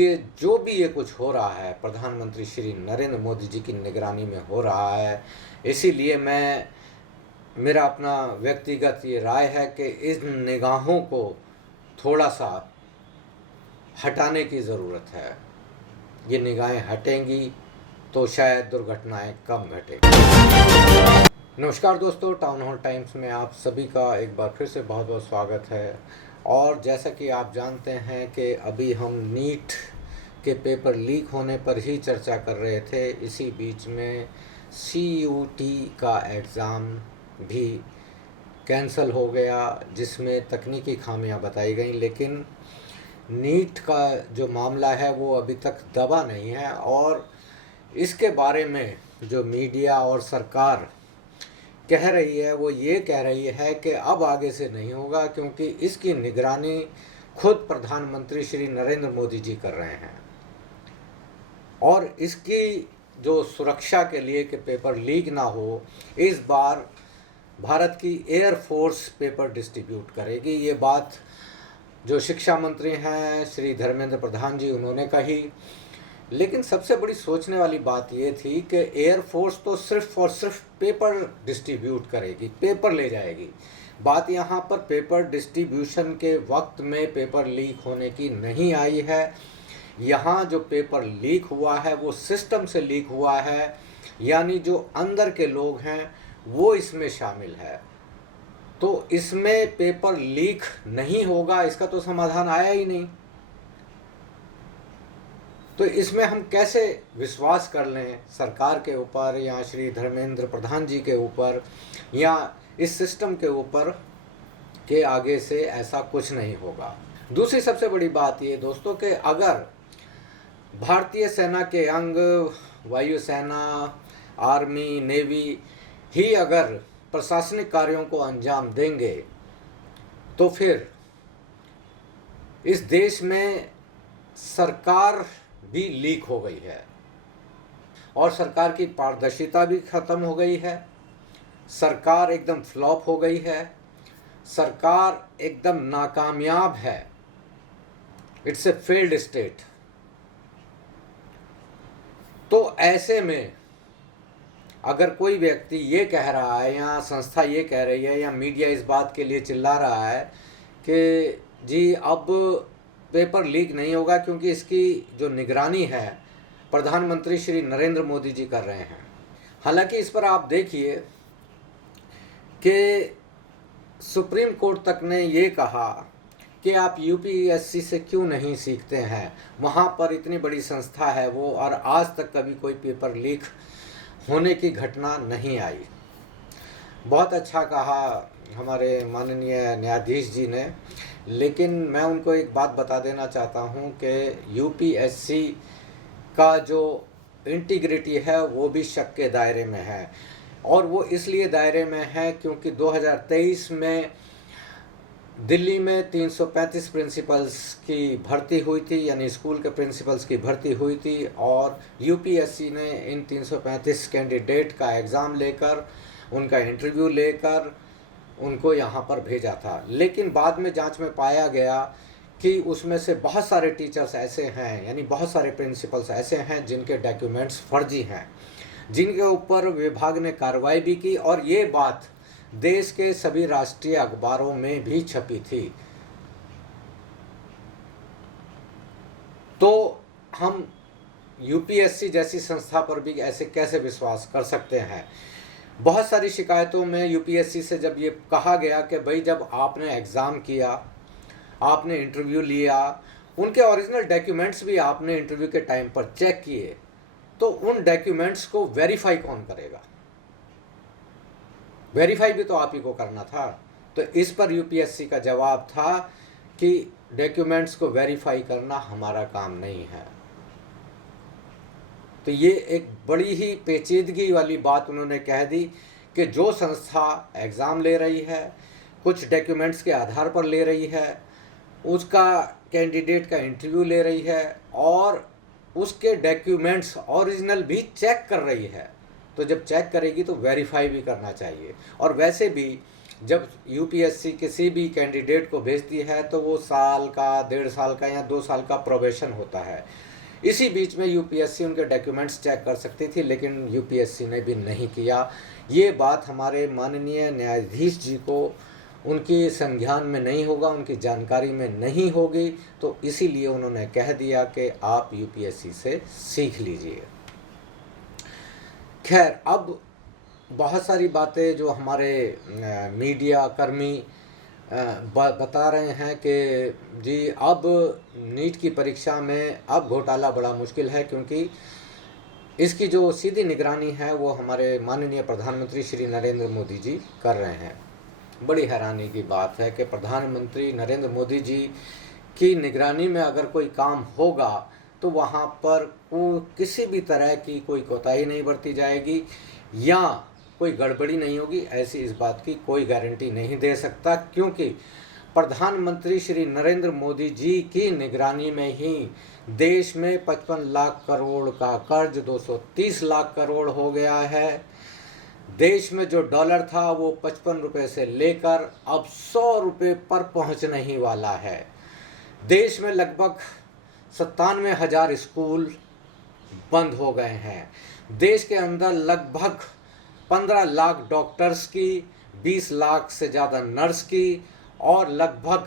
इसलिए जो भी ये कुछ हो रहा है प्रधानमंत्री श्री नरेंद्र मोदी जी की निगरानी में हो रहा है, इसीलिए मेरा अपना व्यक्तिगत ये राय है कि इन निगाहों को थोड़ा सा हटाने की ज़रूरत है। ये निगाहें हटेंगी तो शायद दुर्घटनाएं कम घटेंगी। नमस्कार दोस्तों, टाउन हॉल टाइम्स में आप सभी का एक बार फिर से बहुत बहुत स्वागत है। और जैसा कि आप जानते हैं कि अभी हम नीट के पेपर लीक होने पर ही चर्चा कर रहे थे। इसी बीच में CUT का एग्ज़ाम भी कैंसिल हो गया, जिसमें तकनीकी खामियां बताई गई, लेकिन नीट का जो मामला है वो अभी तक दबा नहीं है। और इसके बारे में जो मीडिया और सरकार कह रही है वो ये कह रही है कि अब आगे से नहीं होगा, क्योंकि इसकी निगरानी खुद प्रधानमंत्री श्री नरेंद्र मोदी जी कर रहे हैं। और इसकी जो सुरक्षा के लिए कि पेपर लीक ना हो, इस बार भारत की एयरफोर्स पेपर डिस्ट्रीब्यूट करेगी। ये बात जो शिक्षा मंत्री हैं श्री धर्मेंद्र प्रधान जी, उन्होंने कही। लेकिन सबसे बड़ी सोचने वाली बात ये थी कि एयरफोर्स तो सिर्फ और सिर्फ पेपर डिस्ट्रीब्यूट करेगी, पेपर ले जाएगी। बात यहाँ पर पेपर डिस्ट्रीब्यूशन के वक्त में पेपर लीक होने की नहीं आई है। यहाँ जो पेपर लीक हुआ है वो सिस्टम से लीक हुआ है, यानी जो अंदर के लोग हैं वो इसमें शामिल है। तो इसमें पेपर लीक नहीं होगा, इसका तो समाधान आया ही नहीं। तो इसमें हम कैसे विश्वास कर लें सरकार के ऊपर या श्री धर्मेंद्र प्रधान जी के ऊपर या इस सिस्टम के ऊपर कि आगे से ऐसा कुछ नहीं होगा। दूसरी सबसे बड़ी बात ये दोस्तों कि अगर भारतीय सेना के अंग, वायुसेना, आर्मी, नेवी ही अगर प्रशासनिक कार्यों को अंजाम देंगे तो फिर इस देश में सरकार भी लीक हो गई है और सरकार की पारदर्शिता भी खत्म हो गई है। सरकार एकदम फ्लॉप हो गई है, सरकार एकदम नाकामयाब है। It's a failed state. तो ऐसे में अगर कोई व्यक्ति ये कह रहा है या संस्था ये कह रही है या मीडिया इस बात के लिए चिल्ला रहा है कि जी अब पेपर लीक नहीं होगा क्योंकि इसकी जो निगरानी है प्रधानमंत्री श्री नरेंद्र मोदी जी कर रहे हैं। हालांकि इस पर आप देखिए कि सुप्रीम कोर्ट तक ने ये कहा कि आप UPSC से क्यों नहीं सीखते हैं, वहाँ पर इतनी बड़ी संस्था है वो, और आज तक कभी कोई पेपर लीक होने की घटना नहीं आई। बहुत अच्छा कहा हमारे माननीय न्यायाधीश जी ने। लेकिन मैं उनको एक बात बता देना चाहता हूं कि UPSC का जो इंटीग्रिटी है वो भी शक के दायरे में है। और वो इसलिए दायरे में है क्योंकि 2023 में दिल्ली में 335 प्रिंसिपल्स की भर्ती हुई थी, यानी स्कूल के प्रिंसिपल्स की भर्ती हुई थी। और UPSC ने इन 335 कैंडिडेट का एग्ज़ाम लेकर, उनका इंटरव्यू लेकर उनको यहाँ पर भेजा था। लेकिन बाद में जांच में पाया गया कि उसमें से बहुत सारे टीचर्स ऐसे हैं, यानी बहुत सारे प्रिंसिपल्स ऐसे हैं जिनके डॉक्यूमेंट्स फर्जी हैं, जिनके ऊपर विभाग ने कार्रवाई भी की। और ये बात देश के सभी राष्ट्रीय अखबारों में भी छपी थी। तो हम UPSC जैसी संस्था पर भी ऐसे कैसे विश्वास कर सकते हैं। बहुत सारी शिकायतों में UPSC से जब ये कहा गया कि भाई जब आपने एग्ज़ाम किया, आपने इंटरव्यू लिया, उनके ओरिजिनल डॉक्यूमेंट्स भी आपने इंटरव्यू के टाइम पर चेक किए, तो उन डॉक्यूमेंट्स को वेरीफाई कौन करेगा? वेरीफाई भी तो आप ही को करना था। तो इस पर UPSC का जवाब था कि डॉक्यूमेंट्स को वेरीफाई करना हमारा काम नहीं है। तो ये एक बड़ी ही पेचीदगी वाली बात उन्होंने कह दी कि जो संस्था एग्ज़ाम ले रही है, कुछ डॉक्यूमेंट्स के आधार पर ले रही है, उसका कैंडिडेट का इंटरव्यू ले रही है और उसके डॉक्यूमेंट्स ओरिजिनल भी चेक कर रही है, तो जब चेक करेगी तो वेरीफाई भी करना चाहिए। और वैसे भी जब यूपीएससी किसी भी कैंडिडेट को भेजती है तो वो साल का, 1.5 साल का या 2 साल का प्रोबेशन होता है। इसी बीच में यूपीएससी उनके डॉक्यूमेंट्स चेक कर सकती थी, लेकिन यूपीएससी ने भी नहीं किया। ये बात हमारे माननीय न्यायाधीश जी को उनकी संज्ञान में नहीं होगा, उनकी जानकारी में नहीं होगी, तो इसीलिए उन्होंने कह दिया कि आप यूपीएससी से सीख लीजिए। खैर, अब बहुत सारी बातें जो हमारे मीडिया कर्मी बता रहे हैं कि जी अब नीट की परीक्षा में अब घोटाला बड़ा मुश्किल है, क्योंकि इसकी जो सीधी निगरानी है वो हमारे माननीय प्रधानमंत्री श्री नरेंद्र मोदी जी कर रहे हैं। बड़ी हैरानी की बात है कि प्रधानमंत्री नरेंद्र मोदी जी की निगरानी में अगर कोई काम होगा तो वहाँ पर किसी भी तरह की कोई कोताही नहीं बरती जाएगी या कोई गड़बड़ी नहीं होगी, ऐसी इस बात की कोई गारंटी नहीं दे सकता, क्योंकि प्रधानमंत्री श्री नरेंद्र मोदी जी की निगरानी में ही देश में 55 लाख करोड़ का कर्ज 230 लाख करोड़ हो गया है। देश में जो डॉलर था वो 55 रुपये से लेकर अब 100 रुपये पर पहुंचने ही वाला है। देश में लगभग 97,000 स्कूल बंद हो गए हैं। देश के अंदर लगभग 15 लाख डॉक्टर्स की, 20 लाख से ज़्यादा नर्स की और लगभग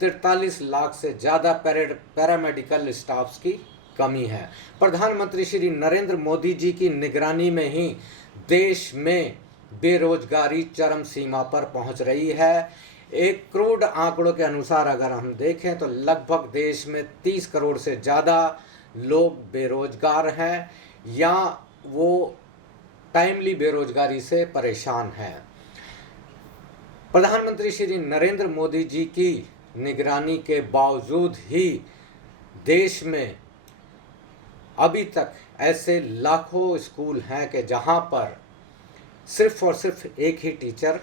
43 लाख से ज़्यादा पैरामेडिकल स्टाफ्स की कमी है। प्रधानमंत्री श्री नरेंद्र मोदी जी की निगरानी में ही देश में बेरोजगारी चरम सीमा पर पहुंच रही है। एक क्रूड आंकड़ों के अनुसार अगर हम देखें तो लगभग देश में 30 करोड़ से ज़्यादा लोग बेरोजगार हैं या वो टाइमली बेरोजगारी से परेशान हैं। प्रधानमंत्री श्री नरेंद्र मोदी जी की निगरानी के बावजूद ही देश में अभी तक ऐसे लाखों स्कूल हैं कि जहां पर सिर्फ और सिर्फ एक ही टीचर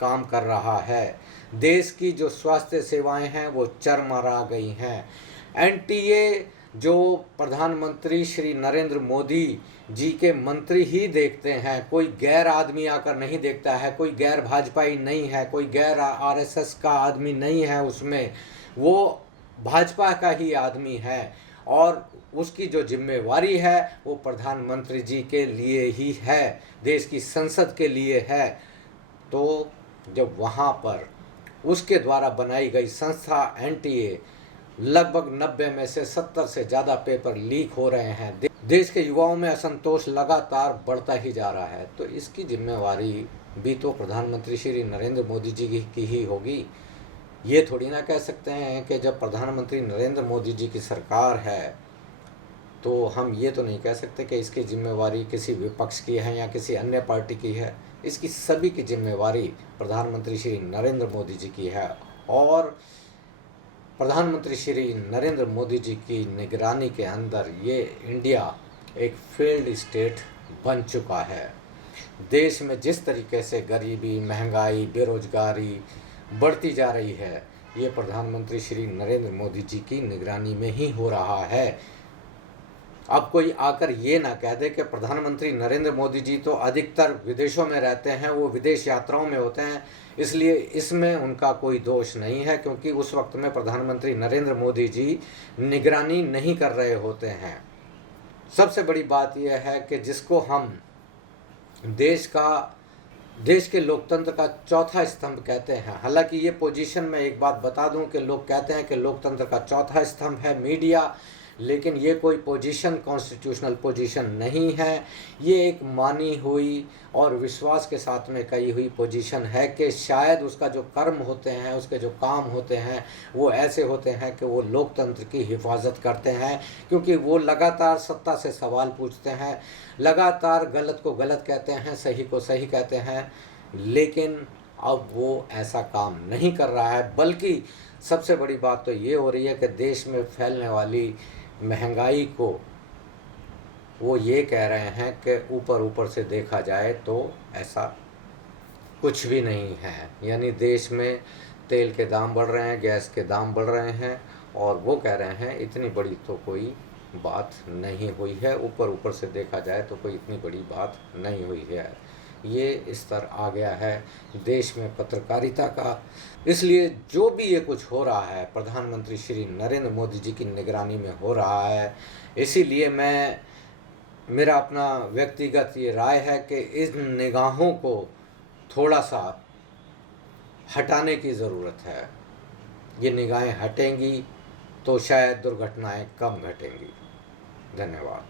काम कर रहा है। देश की जो स्वास्थ्य सेवाएं हैं वो चरमरा गई हैं। एनटीए जो प्रधानमंत्री श्री नरेंद्र मोदी जी के मंत्री ही देखते हैं, कोई गैर आदमी आकर नहीं देखता है, कोई गैर भाजपाई नहीं है, कोई गैर आरएसएस का आदमी नहीं है, उसमें वो भाजपा का ही आदमी है और उसकी जो जिम्मेवारी है वो प्रधानमंत्री जी के लिए ही है, देश की संसद के लिए है। तो जब वहाँ पर उसके द्वारा बनाई गई संस्था एनटीए लगभग 90 में से 70 से ज़्यादा पेपर लीक हो रहे हैं, देश के युवाओं में असंतोष लगातार बढ़ता ही जा रहा है, तो इसकी जिम्मेवारी भी तो प्रधानमंत्री श्री नरेंद्र मोदी जी की ही होगी। ये थोड़ी ना कह सकते हैं कि जब प्रधानमंत्री नरेंद्र मोदी जी की सरकार है तो हम ये तो नहीं कह सकते कि इसकी जिम्मेवारी किसी विपक्ष की है या किसी अन्य पार्टी की है। इसकी सभी की जिम्मेवारी प्रधानमंत्री श्री नरेंद्र मोदी जी की है और प्रधानमंत्री श्री नरेंद्र मोदी जी की निगरानी के अंदर ये इंडिया एक फेल्ड स्टेट बन चुका है। देश में जिस तरीके से गरीबी, महंगाई, बेरोजगारी बढ़ती जा रही है, ये प्रधानमंत्री श्री नरेंद्र मोदी जी की निगरानी में ही हो रहा है। अब कोई आकर ये ना कह दे कि प्रधानमंत्री नरेंद्र मोदी जी तो अधिकतर विदेशों में रहते हैं, वो विदेश यात्राओं में होते हैं, इसलिए इसमें उनका कोई दोष नहीं है, क्योंकि उस वक्त में प्रधानमंत्री नरेंद्र मोदी जी निगरानी नहीं कर रहे होते हैं। सबसे बड़ी बात यह है कि जिसको हम देश के लोकतंत्र का चौथा स्तंभ कहते हैं, हालांकि ये पोजीशन में एक बात बता दूं कि लोग कहते हैं कि लोकतंत्र का चौथा स्तंभ है मीडिया, लेकिन ये कोई पोजीशन कॉन्स्टिट्यूशनल पोजीशन नहीं है। ये एक मानी हुई और विश्वास के साथ में कही हुई पोजीशन है कि शायद उसका जो कर्म होते हैं, उसके जो काम होते हैं वो ऐसे होते हैं कि वो लोकतंत्र की हिफाजत करते हैं, क्योंकि वो लगातार सत्ता से सवाल पूछते हैं, लगातार गलत को गलत कहते हैं, सही को सही कहते हैं, लेकिन अब वो ऐसा काम नहीं कर रहा है। बल्कि सबसे बड़ी बात तो ये हो रही है कि देश में फैलने वाली महंगाई को वो ये कह रहे हैं कि ऊपर से देखा जाए तो ऐसा कुछ भी नहीं है। यानी देश में तेल के दाम बढ़ रहे हैं, गैस के दाम बढ़ रहे हैं, और वो कह रहे हैं इतनी बड़ी तो कोई बात नहीं हुई है, ऊपर से देखा जाए तो कोई इतनी बड़ी बात नहीं हुई है। ये स्तर आ गया है देश में पत्रकारिता का। इसलिए जो भी ये कुछ हो रहा है प्रधानमंत्री श्री नरेंद्र मोदी जी की निगरानी में हो रहा है, इसीलिए मेरा अपना व्यक्तिगत ये राय है कि इन निगाहों को थोड़ा सा हटाने की ज़रूरत है। ये निगाहें हटेंगी तो शायद दुर्घटनाएं कम घटेंगी। धन्यवाद।